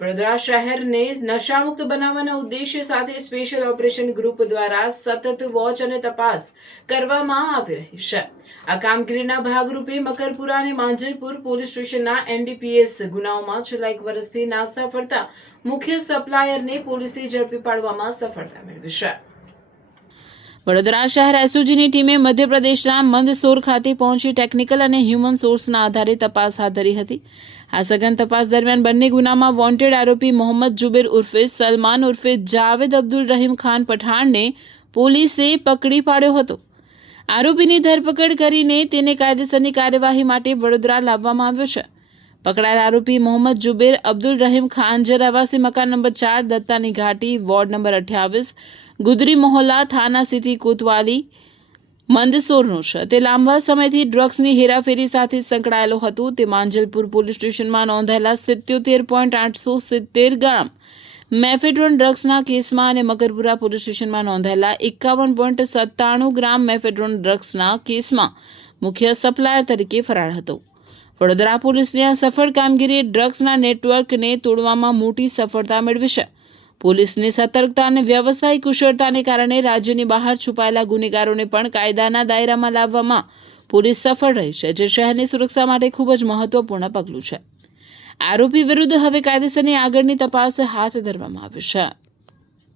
વડોદરા શહેરને નશામુક્ત બનાવવાના ઉદ્દેશ્ય સાથે સ્પેશિયલ ઓપરેશન ગ્રુપ દ્વારા સતત વોચ અને તપાસ કરવામાં આવી રહી છે। આ કામગીરીના ભાગરૂપે મકરપુરા અને માંજલપુર પોલીસ સ્ટેશનના એનડીપીએસ ગુનાઓમાં છેલ્લા 1 વર્ષથી નાસ્તા ફરતા મુખ્ય સપ્લાયરને પોલીસે ઝડપી પાડવામાં સફળતા મેળવી છે। વડોદરા શહેર એસઓજીની ટીમે મધ્યપ્રદેશના મંદસોર ખાતે પહોંચી ટેકનિકલ અને હ્યુમન સોર્સના આધારે તપાસ હાથ ધરી હતી। આ સઘન તપાસ દરમિયાન બંને ગુનામાં વોન્ટેડ આરોપી મોહમ્મદ જુબેર ઉર્ફે સલમાન ઉર્ફે જાવેદ અબ્દુલ રહીમ ખાન પઠાણને પોલીસે પકડી પાડ્યો હતો। આરોપીની ધરપકડ કરીને તેને કાયદેસરની કાર્યવાહી માટે વડોદરા લાવવામાં આવ્યો છે। પકડાયેલ આરોપી મોહમ્મદ જુબેર અબ્દુલ રહીમ ખાન જે રહેવાસી મકાન નંબર 4 દત્તાની ઘાટી વોર્ડ નંબર 28 ગુદરી મોહલ્લા થાના સિટી કોતવાલી મંદસોરનો છે। તે લાંબા સમયથી ડ્રગ્સની હેરાફેરી સાથે સંકળાયેલો હતો। તે માંજલપુર પોલીસ સ્ટેશનમાં નોંધાયેલા 77.870 ગ્રામ મેફેડ્રોન ડ્રગ્સના કેસમાં અને મકરપુરા પોલીસ સ્ટેશનમાં નોંધાયેલા 51.97 ગ્રામ મેફેડ્રોન ડ્રગ્સના કેસમાં મુખ્ય સપ્લાયર તરીકે ફરાર હતો। વડોદરા પોલીસની આ સફળ કામગીરીએ ડ્રગ્સના નેટવર્કને તોડવામાં મોટી સફળતા મેળવી છે। પોલીસની સતર્કતા અને વ્યવસાયિક કુશળતાને કારણે રાજ્યની બહાર છુપાયેલા ગુનેગારોને પણ કાયદાના દાયરામાં લાવવામાં પોલીસ સફળ રહી છે, જે શહેરની સુરક્ષા માટે ખૂબ જ મહત્વપૂર્ણ પગલું છે। આરોપી વિરુદ્ધ હવે કાયદેસરની આગળની તપાસ હાથ ધરવામાં આવી છે।